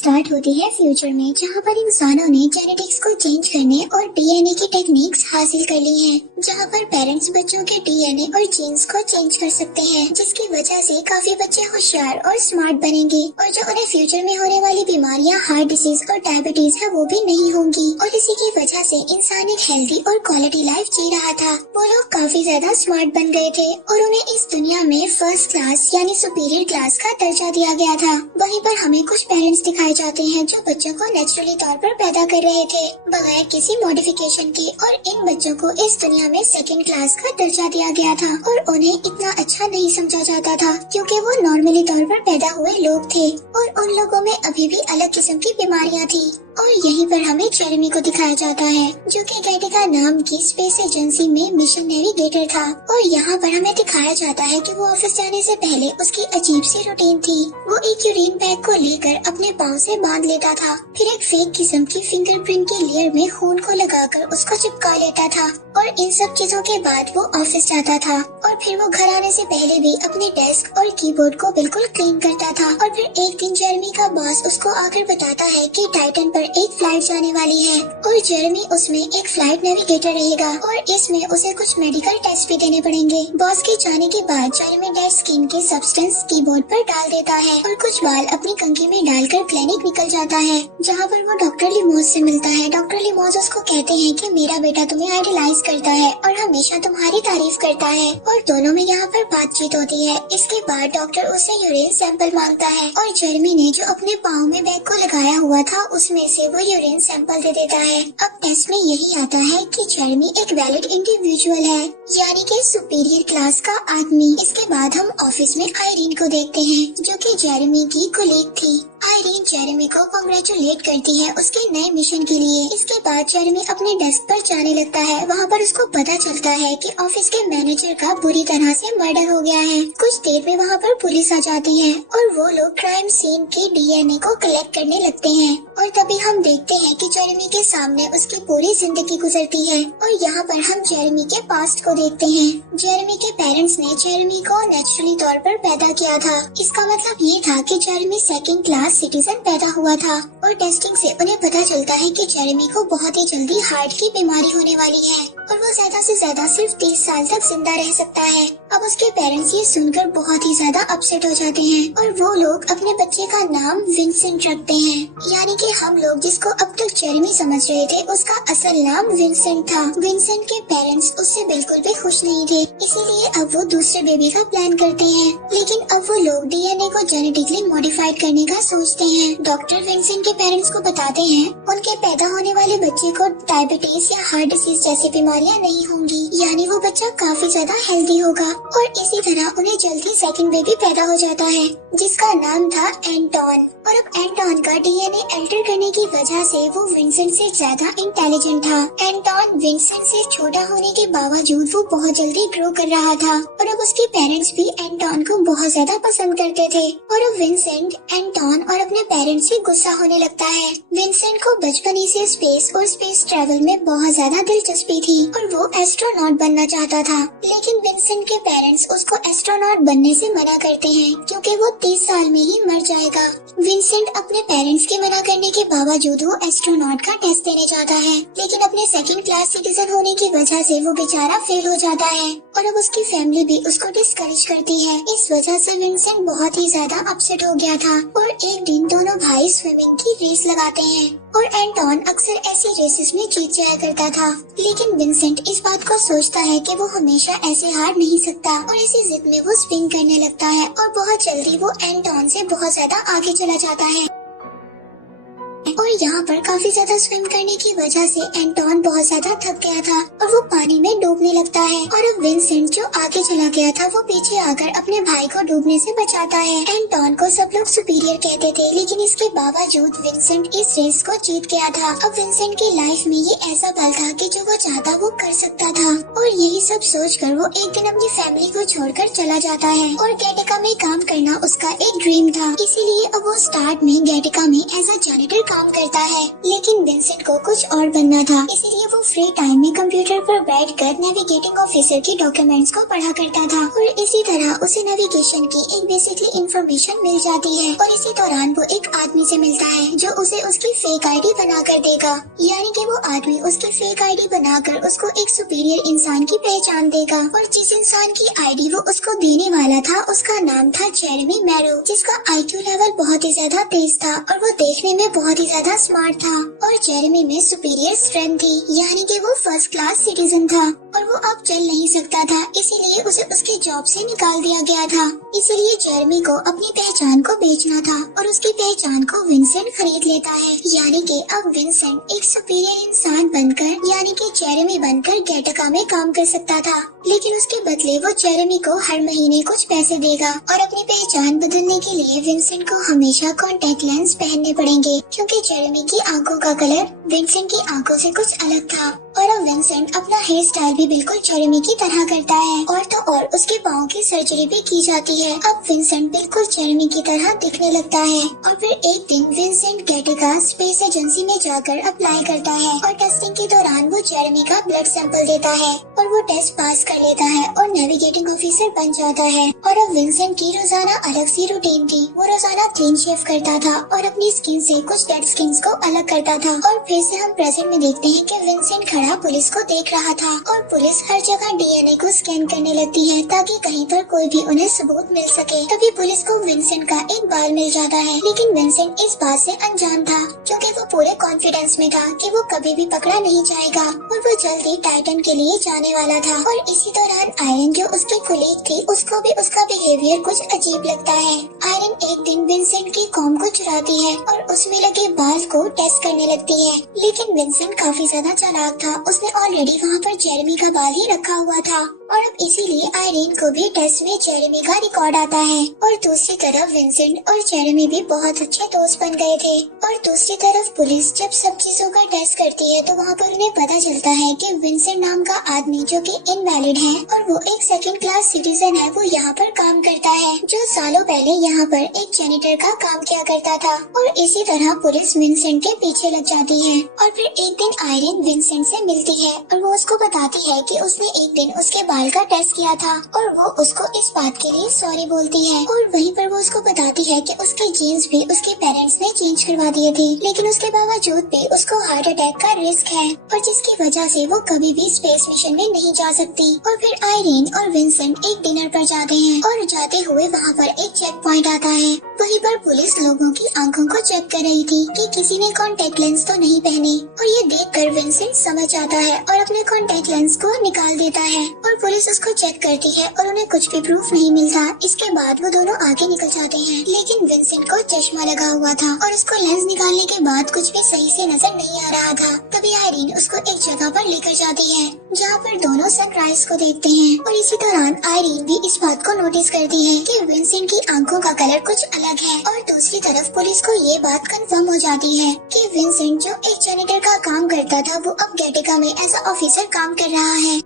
Start होती है future में, जहाँ पर इंसानों ने जेनेटिक्स को चेंज करने और डीएनए की टेक्निक्स हासिल कर ली हैं, जहाँ पर पेरेंट्स बच्चों के डीएनए और जीन्स को चेंज कर सकते हैं, जिसकी वजह से काफी बच्चे होशियार और स्मार्ट बनेंगे और जो उन्हें फ्यूचर में होने वाली बीमारियाँ हार्ट डिसीज और डायबिटीज है वो भी नहीं होंगी। और इसी की वजह से इंसान एक हेल्दी और क्वालिटी लाइफ जी रहा था। वो लोग काफी ज्यादा स्मार्ट बन गए थे और उन्हें इस दुनिया में फर्स्ट क्लास यानी सुपीरियर क्लास का दर्जा दिया गया था। वहीं पर हमें कुछ पेरेंट्स दिखाए जाते हैं जो बच्चों को नेचुरली तौर पर पैदा कर रहे थे बगैर किसी मॉडिफिकेशन के, और इन बच्चों को इस दुनिया में सेकंड क्लास का दर्जा दिया गया था और उन्हें इतना अच्छा नहीं समझा जाता था क्योंकि वो नॉर्मली तौर पर पैदा हुए लोग थे और उन लोगों में अभी भी अलग किस्म की बीमारियां थी। और यहीं पर हमें जेरेमी को दिखाया जाता है जो कि गैटिका नाम की स्पेस एजेंसी में मिशन नेविगेटर था। और यहाँ पर हमें दिखाया जाता है कि वो ऑफिस जाने से पहले उसकी अजीब सी रूटीन थी। वो एक यूरिन बैग को लेकर अपने पाँव से बांध लेता था, फिर एक फेक किस्म की फिंगरप्रिंट की लेयर में खून को लगाकर उसको चिपका लेता था और इन सब चीजों के बाद वो ऑफिस जाता था और फिर वो घर आने से पहले भी अपने डेस्क और कीबोर्ड को बिल्कुल क्लीन करता था। और फिर एक दिन जेरेमी का बॉस उसको आकर बताता है कि टाइटन पर एक फ्लाइट जाने वाली है और जेरेमी उसमें एक फ्लाइट नेविगेटर रहेगा और इसमें उसे कुछ मेडिकल टेस्ट भी देने पड़ेंगे। बॉस के जाने के बाद जेरेमी डेड स्किन के सब्सटेंस कीबोर्ड पर डाल देता है और कुछ बाल अपनी कंघी में डालकर क्लिनिक निकल जाता है, जहाँ पर वो डॉक्टर लिमोज से मिलता है। डॉक्टर लिमोज उसको कहते हैं कि मेरा बेटा तुम्हें आइडलाइज करता है और हमेशा तुम्हारी तारीफ करता है, और दोनों में यहाँ पर बातचीत होती है। इसके बाद डॉक्टर उससे यूरिन सैंपल मांगता है और जेरेमी ने जो अपने पाँव में बैग को लगाया हुआ था उसमें से वो यूरिन सैंपल दे देता है। अब टेस्ट में यही आता है कि जेरेमी एक वैलिड इंडिविजुअल है, यानी कि सुपीरियर क्लास का आदमी। इसके बाद हम ऑफिस में आयरीन को देखते हैं जो कि जेरेमी की कोलीग थी। आयरीन जेरेमी को कांग्रेचुलेट करती है उसके नए मिशन के लिए। इसके बाद जेरेमी अपने डेस्क पर जाने लगता है। वहाँ पर उसको पता चलता है कि ऑफिस के मैनेजर का बुरी तरह से मर्डर हो गया है। कुछ देर में वहाँ पर पुलिस आ जाती है और वो लोग क्राइम सीन के डीएनए को कलेक्ट करने लगते हैं और तभी हम देखते हैं कि जेरेमी के सामने उसकी पूरी जिंदगी गुजरती है। और यहाँ पर हम जेरेमी के पास्ट को देखते हैं। जेरेमी के पेरेंट्स ने जेरेमी को नेचुरली तौर पर पैदा किया था। इसका मतलब ये था कि जेरेमी सेकंड क्लास सिटीजन पैदा हुआ था और टेस्टिंग से उन्हें पता चलता है कि जेरेमी को बहुत ही जल्दी हार्ट की बीमारी होने वाली है और वो ज्यादा से ज्यादा सिर्फ 30 साल तक जिंदा रह सकता है। अब उसके पेरेंट्स ये सुनकर बहुत ही ज्यादा अपसेट हो जाते हैं और वो लोग अपने बच्चे का नाम विंसेंट रखते हैं, यानी कि हम लोग जिसको अब तक जेरेमी समझ रहे थे उसका असल नाम विंसेंट था। विंसेंट के पेरेंट्स उससे बिल्कुल भी खुश नहीं थे, इसीलिए अब वो दूसरे बेबी का प्लान करते हैं। लेकिन अब वो लोग डीएनए को जेनेटिकली मॉडिफाइड करने का सोचते हैं। डॉक्टर विंसेंट के पेरेंट्स को बताते हैं उनके पैदा होने वाले बच्चे को डायबिटीज या हार्ट डिसीज जैसी बीमारियां नहीं होंगी, यानी वो बच्चा काफी ज्यादा हेल्दी होगा। और इसी तरह उन्हें जल्दी सेकंड बेबी पैदा हो जाता है जिसका नाम था एंटॉन। और अब एंटॉन का डीएनए अल्टर करने की वजह से वो विंसेंट से ज्यादा इंटेलिजेंट था। एंटॉन विंसेंट से छोटा होने के बावजूद वो बहुत जल्दी ग्रो कर रहा था और अब उसके पेरेंट्स भी एंटॉन को बहुत ज्यादा पसंद करते थे। और अब विंसेंट, एंटॉन और अपने पेरेंट्स से गुस्सा होने लगता है। विंसेंट को बचपन ही से स्पेस और स्पेस ट्रेवल में बहुत ज्यादा दिलचस्पी थी और वो एस्ट्रोनॉट बनना चाहता था, लेकिन विंसेंट के पेरेंट्स उसको एस्ट्रोनॉट बनने से मना करते हैं क्योंकि वो 30 साल में ही मर जाएगा। विंसेंट अपने पेरेंट्स के मना करने के बावजूद वो एस्ट्रोनॉट का टेस्ट देने जाता है, लेकिन अपने सेकंड क्लास सिटीजन होने की वजह से वो बेचारा फेल हो जाता है और अब उसकी फैमिली भी उसको डिस्करेज करती है। इस वजह से विंसेंट बहुत ही ज्यादा अपसेट हो गया था और एक दिन दोनों भाई स्विमिंग की रेस लगाते हैं और एंटॉन अक्सर ऐसी रेसेस में जीत जाया करता था, लेकिन विंसेंट इस बात को सोचता है कि वो हमेशा ऐसे हार नहीं सकता और इसी जिद में वो स्विंग करने लगता है और बहुत जल्दी वो एंटॉन से बहुत ज्यादा आगे चला जाता है। और यहाँ पर काफी ज्यादा स्विम करने की वजह से एंटॉन बहुत ज्यादा थक गया था और वो पानी में डूबने लगता है और अब विंसेंट जो आगे चला गया था वो पीछे आकर अपने भाई को डूबने से बचाता है। एंटॉन को सब लोग सुपीरियर कहते थे, लेकिन इसके बावजूद विंसेंट इस रेस को जीत गया था। अब विंसेंट की लाइफ में ये ऐसा पल था कि जो वो चाहता वो कर सकता था और यही सब सोचकर वो एक दिन अपनी फैमिली को छोड़कर चला जाता है और गैटिका में काम करना उसका एक ड्रीम था, इसीलिए अब वो स्टार्ट में गैटिका में एज अ जैनिटर काम करता है, लेकिन विंसेंट को कुछ और बनना था, इसीलिए वो फ्री टाइम में कंप्यूटर पर बैठकर नेविगेटिंग ऑफिसर की डॉक्यूमेंट्स को पढ़ा करता था और इसी तरह उसे नेविगेशन की एक बेसिकली इंफॉर्मेशन मिल जाती है और इसी दौरान वो एक आदमी से मिलता है जो उसे उसकी फेक आईडी बनाकर देगा, यानी कि वो आदमी उसकी फेक आईडी बनाकर उसको एक सुपीरियर इंसान की पहचान देगा और जिस इंसान की आईडी वो उसको देने वाला था उसका नाम था जेरेमी मैरो, जिसका आईक्यू लेवल बहुत ही ज्यादा तेज था और वो देखने में बहुत ही ज्यादा स्मार्ट था और जेरेमी में सुपीरियर स्ट्रेंथ थी, यानी कि वो फर्स्ट क्लास सिटीजन था और वो अब चल नहीं सकता था, इसीलिए उसे उसकी जॉब से निकाल दिया गया था। इसीलिए जेरेमी को अपनी पहचान को बेचना था और उसकी पहचान को विंसेंट खरीद लेता है, यानी कि अब विंसेंट एक सुपीरियर इंसान बनकर यानी कि जेरेमी बनकर गेटका में काम कर सकता था, लेकिन उसके बदले वो जेरेमी को हर महीने कुछ पैसे देगा और अपनी पहचान बदलने के लिए विंसेंट को हमेशा कॉन्टेक्ट लेंस पहनने पड़ेंगे, क्योंकि जेरेमी की आंखों का कलर विंसेंट की आंखों से कुछ अलग था और अब विंसेंट अपना हेयर स्टाइल भी बिल्कुल जेरेमी की तरह करता है और तो और उसके पाँव की सर्जरी भी की जाती है। अब विंसेंट बिल्कुल जेरेमी की तरह दिखने लगता है और फिर एक दिन विंसेंट गेटेका स्पेस एजेंसी में जाकर अप्लाई करता है और टेस्टिंग के दौरान वो जेरेमी का ब्लड सैंपल देता है और वो टेस्ट पास कर लेता है और नेविगेटिंग ऑफिसर बन जाता है। और अब विंसेंट की रोजाना अलग सी रूटीन थी, वो रोजाना क्लीन शेव करता था और अपनी स्किन से कुछ डेड स्किन को अलग करता था और फिर से हम प्रेजेंट में देखते हैं कि विंसेंट खड़ा पुलिस को देख रहा था और पुलिस हर जगह डीएनए को स्कैन करने लगती है ताकि कहीं पर कोई भी उन्हें सबूत मिल सके। तभी पुलिस को विंसेंट का एक बाल मिल जाता है, लेकिन विंसेंट इस बात से अनजान था क्योंकि वो पूरे कॉन्फिडेंस में था कि वो कभी भी पकड़ा नहीं जाएगा और वो जल्दी टाइटन के लिए जाने वाला था। और इसी दौरान आयरन जो उसकी कुलीग थी उसको भी उसका बिहेवियर कुछ अजीब लगता है। आयरन एक दिन विंसेंट की कॉम को चुराती है और उसमें लगे बाल को टेस्ट करने लगती है, लेकिन विंसेंट काफी ज्यादा चालाक था, उसने ऑलरेडी वहाँ पर जेरेमी का बाल ही रखा हुआ था और अब इसीलिए आयरन को भी टेस्ट में जेरेमी का रिकॉर्ड आता है। और दूसरी तरफ विंसेंट और जेरेमी भी बहुत अच्छे दोस्त बन गए थे और दूसरी तरफ पुलिस जब सब चीजों का टेस्ट करती है तो वहाँ पर उन्हें पता चलता है कि विंसेंट नाम का आदमी जो कि इनवैलिड है और वो एक सेकंड क्लास सिटीजन है, वो यहाँ पर काम करता है जो सालों पहले यहाँ पर एक जेनिटर का काम किया करता था। और इसी तरह पुलिस विंसेंट के पीछे लग जाती है और फिर एक दिन आयरन विंसेंट से मिलती है और वो उसको बताती है कि उसने एक दिन उसके बाल का टेस्ट किया था और वो उसको इस बात के लिए सॉरी बोलती है और वहीं पर वो उसको बताती है कि उसके जीन्स भी उसके पेरेंट्स ने चेंज करवा दिए थे, लेकिन उसके बावजूद भी उसको हार्ट अटैक का रिस्क है और जिसकी वजह से वो कभी भी स्पेस मिशन में नहीं जा सकती। और फिर आयरन और विंसेंट एक डिनर पर जाते हैं और जाते हुए वहाँ पर एक चेक पॉइंट आता है। वहीं पर पुलिस लोगों की आंखों को चेक कर रही थी कि किसी ने कॉन्टेक्ट लेंस तो नहीं पहने और ये देखकर विंसेंट समझ जाता है और अपने कॉन्टेक्ट लेंस को निकाल देता है और पुलिस उसको चेक करती है और उन्हें कुछ भी प्रूफ नहीं मिलता। इसके बाद वो दोनों आगे निकल जाते हैं, लेकिन विंसेंट को चश्मा लगा हुआ था और उसको लेंस निकालने के बाद कुछ भी सही से नजर नहीं आ रहा था। तभी आयरन उसको एक जगह पर लेकर जाती है जहाँ पर दोनों सनराइज को देखते हैं और इसी दौरान आयरन भी इस बात को नोटिस करती है कि विंसेंट की आंखों का कलर कुछ अलग है। और दूसरी तरफ पुलिस को ये बात कंफर्म हो जाती है कि विंसेंट जो एक जेनिटर का काम करता था वो अब गेटेका में एज ऑफिसर काम कर रहा है।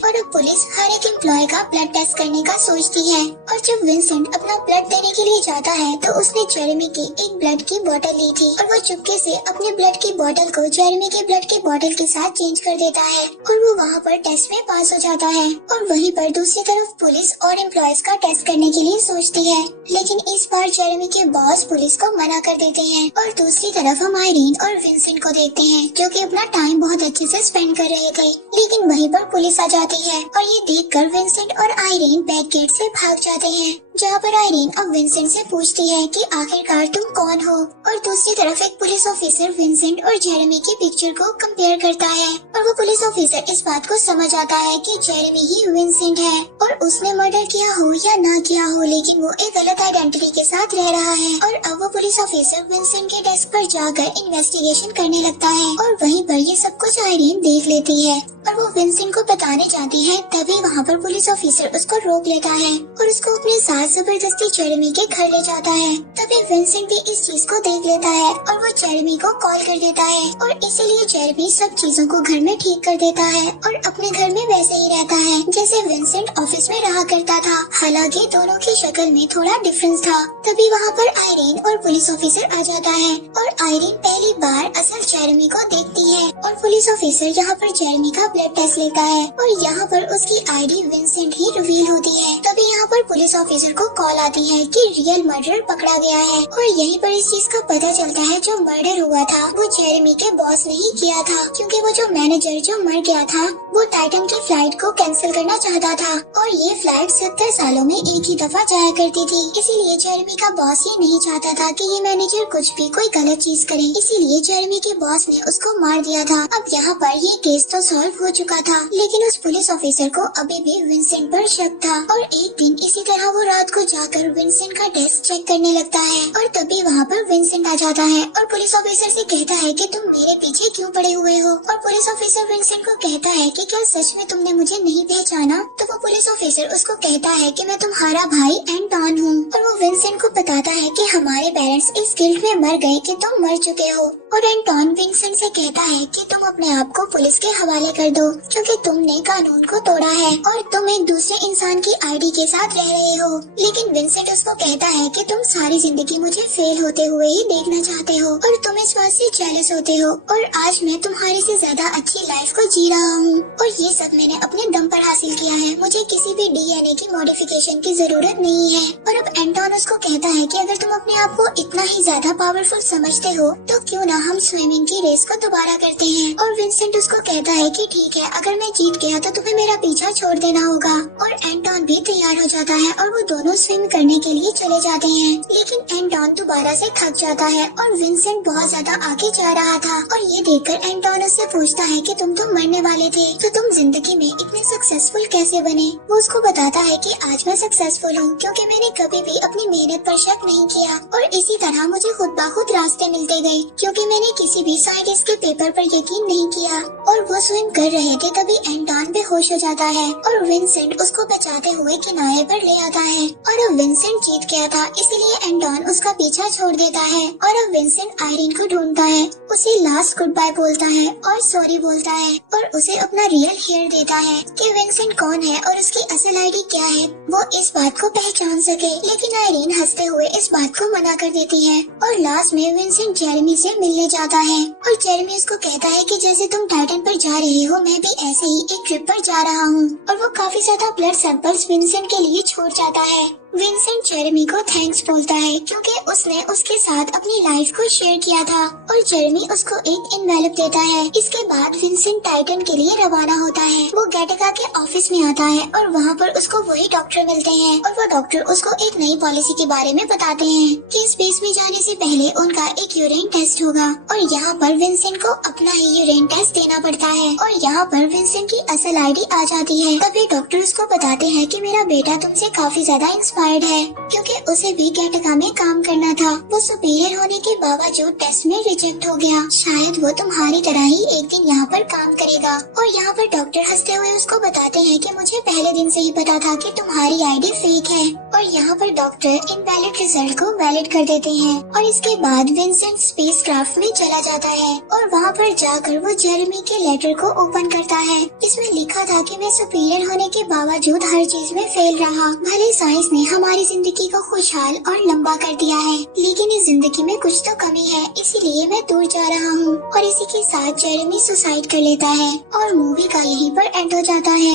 और अब पुलिस हर एक एम्प्लॉय का ब्लड टेस्ट करने का सोचती है और जब विंसेंट अपना ब्लड देने के लिए जाता है तो उसने जेरेमी की एक ब्लड की बोतल ली थी और वो चुपके से अपने ब्लड की बोतल को जेरेमी के ब्लड की बोतल के साथ चेंज कर देता है और वो वहाँ पर टेस्ट में पास हो जाता है। और वहीं पर दूसरी तरफ पुलिस और एम्प्लॉयज का टेस्ट करने के लिए सोचती है, लेकिन इस बार जेरेमी के बॉस पुलिस को मना कर देते हैं। और दूसरी तरफ हम आयरन और विंसेंट को देखते हैं जो कि अपना टाइम बहुत अच्छे से स्पेंड कर रहे थे, लेकिन वहीं पर पुलिस आ जाती है और ये देखकर विंसेंट और आयरन बैक गेट से भाग जाते हैं, जहाँ पर आयरन अब विंसेंट से पूछती है कि आखिरकार तुम कौन हो। और दूसरी तरफ एक पुलिस ऑफिसर विंसेंट और जेरेमी की पिक्चर को कंपेयर करता है और वो पुलिस ऑफिसर इस बात को समझ आता है कि जेरेमी ही विंसेंट है और उसने मर्डर किया हो या ना किया हो, लेकिन वो एक गलत आइडेंटिटी के साथ रह रहा है। और अब वो पुलिस ऑफिसर विंसेंट के डेस्क पर जाकर इन्वेस्टिगेशन करने लगता है और वहीं पर ये सब कुछ आयरन देख लेती है और वो विंसेंट को बताने जाती आती है तभी वहाँ पर पुलिस ऑफिसर उसको रोक लेता है और उसको अपने साथ जबरदस्ती जेरेमी के घर ले जाता है। तभी विंसेंट भी इस चीज को देख लेता है और वो जेरेमी को कॉल कर देता है और इसीलिए जेरेमी सब चीजों को घर में ठीक कर देता है और अपने घर में वैसे ही रहता है जैसे विंसेंट ऑफिस में रहा करता था। हालांकि दोनों की शक्ल में थोड़ा डिफरेंस था। तभी वहाँ पर आयरीन और पुलिस ऑफिसर आ जाता है और आयरीन पहली बार असल जेरेमी को देखती है और पुलिस ऑफिसर यहाँ पर जेरेमी का ब्लड टेस्ट लेता है और यहाँ पर उसकी आईडी विंसेंट ही रिवील होती है। तभी यहाँ पर पुलिस ऑफिसर को कॉल आती है कि रियल मर्डर पकड़ा गया है और यहीं पर इस चीज का पता चलता है जो मर्डर हुआ था वो जेरेमी के बॉस ने ही किया था, क्योंकि वो जो मैनेजर जो मर गया था वो टाइटन की फ्लाइट को कैंसिल करना चाहता था और ये फ्लाइट 70 सालों में एक ही दफा जाया करती थी। इसीलिए जेरेमी का बॉस ये नहीं चाहता था कि ये मैनेजर कुछ भी कोई गलत चीज करे, इसीलिए जेरेमी के बॉस ने उसको मार दिया था। अब यहाँ पर ये केस तो सॉल्व हो चुका था, लेकिन उस पुलिस ऑफिसर को अभी भी विंसेंट पर शक था और एक दिन इसी तरह वो रात को जाकर विंसेंट का डेस्क चेक करने लगता है और तभी वहाँ पर विंसेंट आ जाता है और पुलिस ऑफिसर से कहता है कि तुम मेरे पीछे क्यों पड़े हुए हो। और पुलिस ऑफिसर विंसेंट को कहता है कि क्या सच में तुमने मुझे नहीं पहचाना। तो वो पुलिस ऑफिसर उसको कहता है कि मैं तुम्हारा भाई एंटॉन हूँ और वो विंसेंट को बताता है कि हमारे पेरेंट्स इस गिल्ट में मर गए कि तुम मर चुके हो। और एंटॉन विंसेंट से कहता है कि तुम अपने आप को पुलिस के हवाले कर दो क्योंकि तुमने कानून को तोड़ा है और तुम एक दूसरे इंसान की आईडी के साथ रह रहे हो। लेकिन विंसेंट उसको कहता है कि तुम सारी जिंदगी मुझे फेल होते हुए ही देखना चाहते हो और तुम इस बात से जेलस होते हो और आज मैं तुम्हारे से ज्यादा अच्छी लाइफ को जी रहा हूँ और ये सब मैंने अपने दम पर हासिल किया है। मुझे किसी भी डीएनए की मॉडिफिकेशन की जरूरत नहीं है। और अब एंटॉन उसको कहता है कि अगर तुम अपने आप को इतना ही ज्यादा पावरफुल समझते हो तो क्यों ना हम स्विमिंग की रेस को दोबारा करते हैं। और विंसेंट उसको कहता है कि ठीक है, अगर मैं जीत गया तो तुम्हें मेरा पीछा छोड़ देना होगा। और एंटॉन भी तैयार हो जाता है और वो दोनों स्विम करने के लिए चले जाते हैं। लेकिन एंटॉन दोबारा से थक जाता है और विंसेंट बहुत ज्यादा आगे जा रहा था और ये देखकर एंटॉन उससे पूछता है कि तुम तो मरने वाले थे तो तुम जिंदगी में इतने सक्सेसफुल कैसे बने। वो उसको बताता है कि आज मैं सक्सेसफुल हूँ क्योंकि मैंने कभी भी अपनी मेहनत पर शक नहीं किया और इसी तरह मुझे खुद ब खुद रास्ते मिलते गए क्योंकि मैंने किसी भी साइंटिस्ट के पेपर पर यकीन नहीं किया। और वो स्विम कर रहे थे तभी एंटॉन बेहोश हो जाता है और विंसेंट उसको बचाते हुए किनारे पर ले आता है। और अब विंसेंट जीत गया था इसलिए एंटॉन उसका पीछा छोड़ देता है और अब विंसेंट आयरीन को ढूंढता है, उसे लास्ट गुड बाय बोलता है और सॉरी बोलता है और उसे अपना रियल हेयर देता है कि विंसेंट कौन है और उसकी असल आईडी क्या है वो इस बात को पहचान सके। लेकिन आयरीन हंसते हुए इस बात को मना कर देती है और लास्ट में विंसेंट जेरेमी से मिलने जाता है और जेरेमी उसको कहता है कि जैसे तुम टाइटन पर जा रहे हो मैं भी ऐसे ही एक ट्रिप पर जा रहा हूँ। और वो काफी ज्यादा ब्लड सैंपल्स विंसेंट के लिए छोड़ जाता है। विंसेंट जेरेमी को थैंक्स बोलता है क्योंकि उसने उसके साथ अपनी लाइफ को शेयर किया था और जेरेमी उसको एक इनवेलप देता है। इसके बाद विंसेंट टाइटन के लिए रवाना होता है। वो गैटेका के ऑफिस में आता है और वहाँ पर उसको वही डॉक्टर मिलते हैं और वो डॉक्टर उसको एक नई पॉलिसी के बारे में बताते हैं कि स्पेस में जाने से पहले उनका एक यूरिन टेस्ट होगा और यहाँ पर विंसेंट को अपना ही यूरिन टेस्ट देना पड़ता है और यहाँ पर विंसेंट की असल आईडी आ जाती है। तभी डॉक्टर उसको बताते हैं कि मेरा बेटा तुमसे काफी ज्यादा इंस्पायर्ड है क्योंकि उसे भी गैटेका में काम करना था। वो सुपीरियर होने के बावजूद टेस्ट में रिजेक्ट हो गया। शायद वो तुम्हारी तरह ही एक दिन यहाँ पर काम करेगा। और यहाँ पर डॉक्टर हंसते हुए उसको बताते हैं कि मुझे पहले दिन से ही पता था कि तुम्हारी आईडी फेक है। और यहाँ पर डॉक्टर इनवैलिड रिजल्ट को वैलिड कर देते हैं और इसके बाद विंसेंट स्पेसक्राफ्ट में चला जाता है और वहाँ पर जाकर वो जेरेमी के लेटर को ओपन करता है। इसमें लिखा था कि मैं सुपीरियर होने के बावजूद हर चीज में फेल रहा। भले साइंस ने हमारी जिंदगी को खुशहाल और लंबा कर दिया है लेकिन इस जिंदगी में कुछ तो कमी है, इसीलिए मैं दूर जा रहा हूँ। और इसी के साथ जेरेमी सुसाइड कर लेता है और मूवी का यहीं पर एंड हो जाता है।